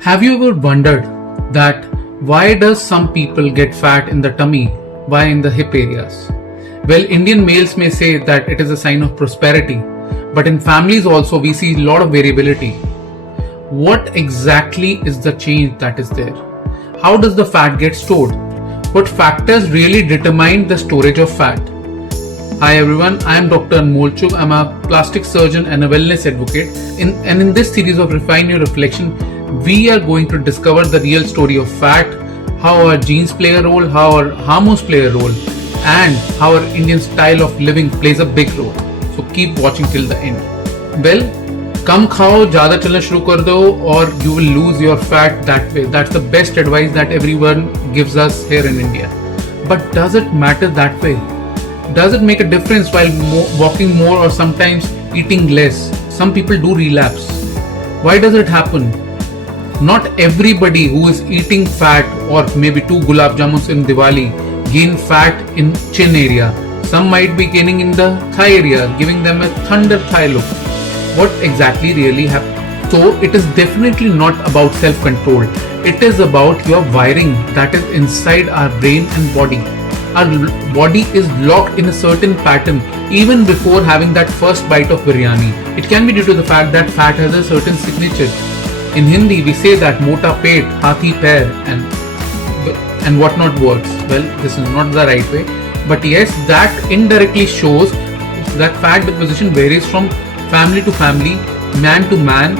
Have you ever wondered that why does some people get fat in the tummy, why in the hip areas? Well, Indian males may say that it is a sign of prosperity, but in families also we see a lot of variability. What exactly is the change that is there? How does the fat get stored? What factors really determine the storage of fat? Hi everyone, I am Dr. Anmol Chugh. I am a plastic surgeon and a wellness advocate. In this series of Refine Your Reflection, we are going to discover the real story of fat, how our genes play a role, how our hormones play a role, and how our Indian style of living plays a big role. So keep watching till the end. Well, कम खाओ, ज़्यादा चलना शुरू कर दो, or you will lose your fat that way. That's the best advice that everyone gives us here in India. But does it matter that way? Does it make a difference while walking more or sometimes eating less? Some people do relapse. Why does it happen? Not everybody who is eating fat or maybe 2 gulab jamuns in Diwali gain fat in chin area. Some might be gaining in the thigh area, giving them a thunder thigh look. What exactly really happened? So it is definitely not about self-control. It is about your wiring that is inside our brain and body. Our body is locked in a certain pattern even before having that first bite of biryani. It can be due to the fact that fat has a certain signature. In Hindi, we say that mota pet, hathi pair, and whatnot words. Well, this is not the right way. But yes, that indirectly shows that fat deposition varies from family to family, man to man,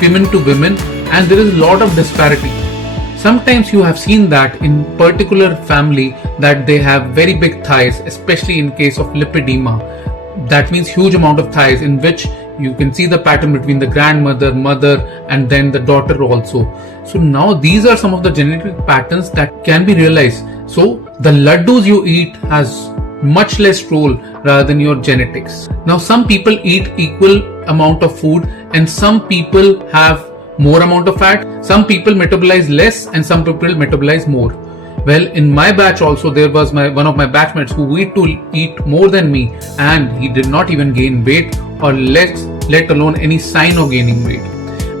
women to women, and there is a lot of disparity. Sometimes you have seen that in particular family that they have very big thighs, especially in case of lipedema. That means huge amount of thighs, in which you can see the pattern between the grandmother, mother, and then the daughter also. So now these are some of the genetic patterns that can be realized. So the laddus you eat has much less role rather than your genetics. Now some people eat equal amount of food and some people have more amount of fat. Some people metabolize less and some people metabolize more. Well, in my batch also there was one of my batchmates who used to eat more than me and he did not even gain weight or let alone any sign of gaining weight.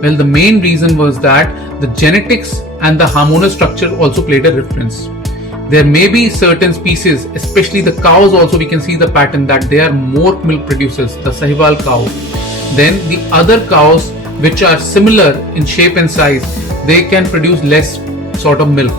Well, the main reason was that the genetics and the hormonal structure also played a difference. There may be certain species, especially the cows also, we can see the pattern that they are more milk producers, the Sahiwal cow. Then the other cows which are similar in shape and size, they can produce less sort of milk.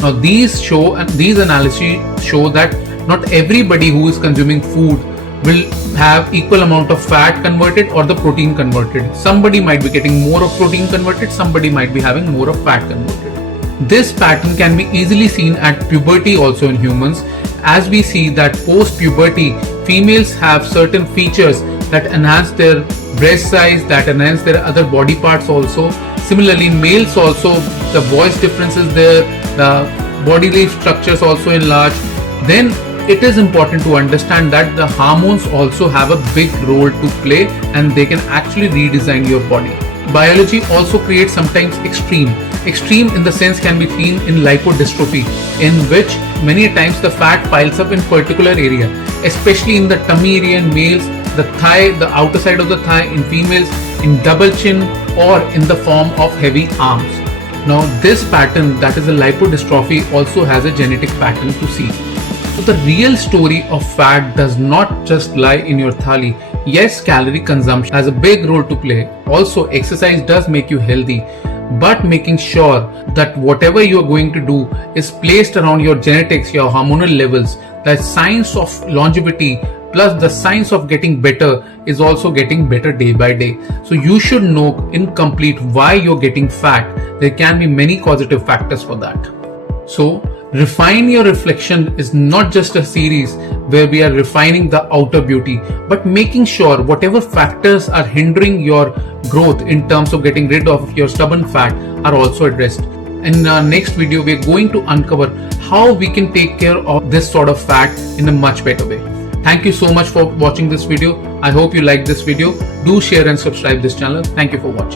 Now these analyses show that not everybody who is consuming food will have equal amount of fat converted or the protein converted. Somebody might be getting more of protein converted, somebody might be having more of fat converted. This pattern can be easily seen at puberty also in humans, as we see that post-puberty females have certain features that enhance their breast size, that enhance their other body parts also. Similarly, males also, the voice difference is there, the bodily structures also enlarge. Then it is important to understand that the hormones also have a big role to play and they can actually redesign your body. Biology also creates sometimes extreme in the sense can be seen in lipodystrophy, in which many times the fat piles up in particular area, especially in the tummy area in males, the thigh, the outer side of the thigh in females, in double chin, or in the form of heavy arms. Now this pattern, that is a lipodystrophy, also has a genetic pattern to see. So the real story of fat does not just lie in your thali. Yes, calorie consumption has a big role to play. Also, exercise does make you healthy, but making sure that whatever you are going to do is placed around your genetics, your hormonal levels, the science of longevity plus the science of getting better is also getting better day by day. So you should know in complete why you're getting fat. There can be many causative factors for that. So Refine Your Reflection is not just a series where we are refining the outer beauty, but making sure whatever factors are hindering your growth in terms of getting rid of your stubborn fat are also addressed. In our next video, we are going to uncover how we can take care of this sort of fat in a much better way. Thank you so much for watching this video. I hope you like this video. Do share and subscribe this channel. Thank you for watching.